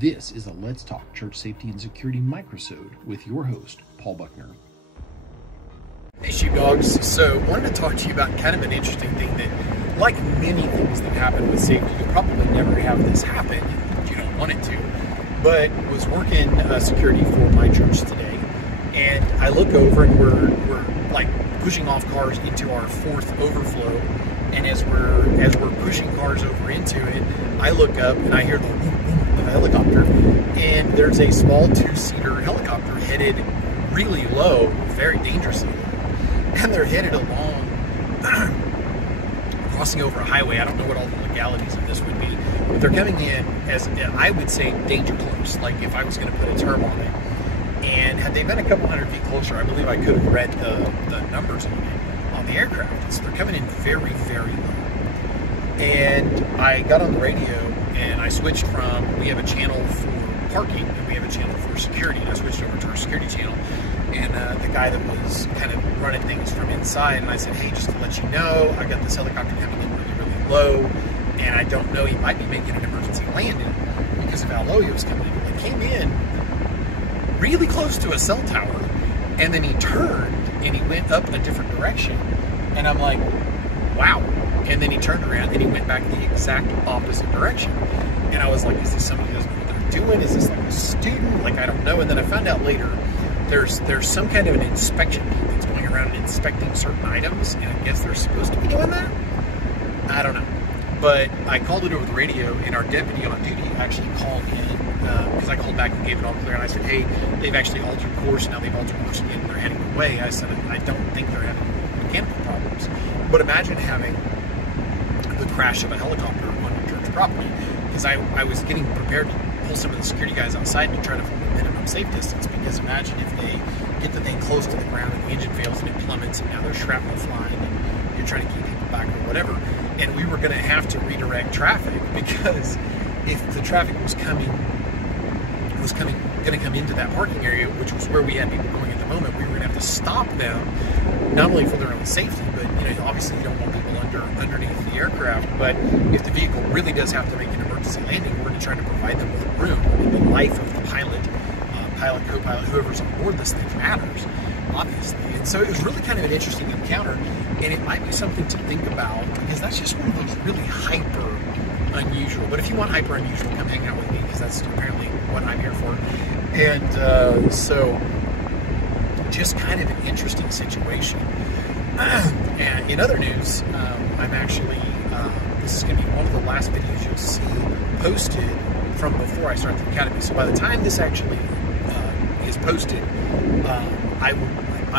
This is a Let's Talk Church Safety and Security microsode with your host, Paul Buckner. Hey Sheepdogs, so I wanted to talk to you about kind of an interesting thing that, like many things that happen with safety, you'll probably never have this happen if you don't want it to, but was working security for my church today, and I look over and we're like pushing off cars into our fourth overflow, and as we're pushing cars over into it, I look up and I hear the boom boom of a helicopter, and there's a small two-seater helicopter headed really low, very dangerously low, and they're headed along crossing over a highway. I don't know what all the legalities of this would be, but they're coming in as, I would say, danger close, like if I was going to put a term on it. And had they been a couple hundred feet closer, I believe I could have read the numbers on the aircraft. So they're coming in very, very low. And I got on the radio and I switched from, we have a channel for parking and we have a channel for security, and I switched over to our security channel. And the guy that was kind of running things from inside, and I said, hey, just to let you know, I got this helicopter coming in really, really low, and I don't know, he might be making an emergency landing because of how low he was coming in. He came in really close to a cell tower, and then he turned and he went up a different direction, and I'm like, wow. And then he turned around and he went back the exact opposite direction, and I was like, is this somebody who doesn't know what they're doing? Is this like a student? Like, I don't know. And then I found out later there's some kind of an inspection team that's going around and inspecting certain items, and I guess they're supposed to be doing that? I don't know. But I called it over the radio, and our deputy on duty actually called in, because I called back and gave it all clear, and I said, hey, they've actually altered course, now they've altered course again, and they're heading away. I said, I don't think they're having mechanical problems. But imagine having the crash of a helicopter on your church property, because I was getting prepared to pull some of the security guys outside to try to form a minimum safe distance, because imagine if they get the thing close to the ground and the engine fails and it plummets, and now there's shrapnel flying and you're trying to keep people back or whatever. And we were going to have to redirect traffic, because if the traffic was going to come into that parking area, which was where we had people going at the moment, we were going to have to stop them, not only for their own safety, but obviously you don't want people underneath the aircraft. But if the vehicle really does have to make an emergency landing, we're going to try to provide them with room. I mean, the life of the pilot, co-pilot, whoever's on board this thing matters, obviously. And so it was really kind of an interesting encounter, and it might be something to think about, because that's just one of those really hyper unusual. But if you want hyper unusual, come hang out with me, because that's apparently what I'm here for. And so just kind of an interesting situation. And in other news, I'm actually, this is going to be one of the last videos you'll see posted from before I start the academy. So by the time this actually is posted, I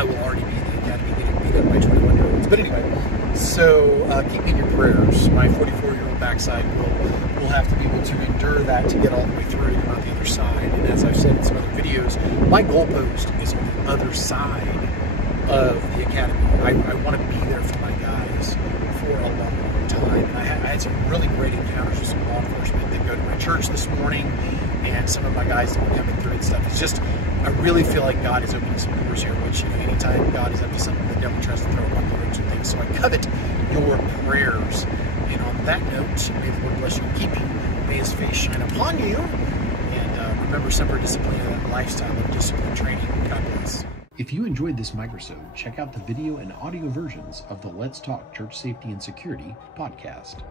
will already be in the academy getting beat up by 21-year-olds. But anyway, so keep me in your prayers. My 44-year-old backside will have to be able to endure that to get all the way through and out the other side. And as I've said in some other videos, my goalpost is on the other side of the academy. I want to be there for my guys for a long time. And I had some really great encounters with some law enforcement that go to my church this morning, and some of my guys that were coming through and stuff. It's just, I really feel like God is opening some doors here, which anytime God is up to something, the devil tries to throw a bunch of and things. So I covet your prayers. And on that note, may the Lord bless you and keep you. May his face shine upon you. And remember, Semper Disciplina, that lifestyle of discipline training. God bless. If you enjoyed this microsode, check out the video and audio versions of the Let's Talk Church Safety and Security podcast.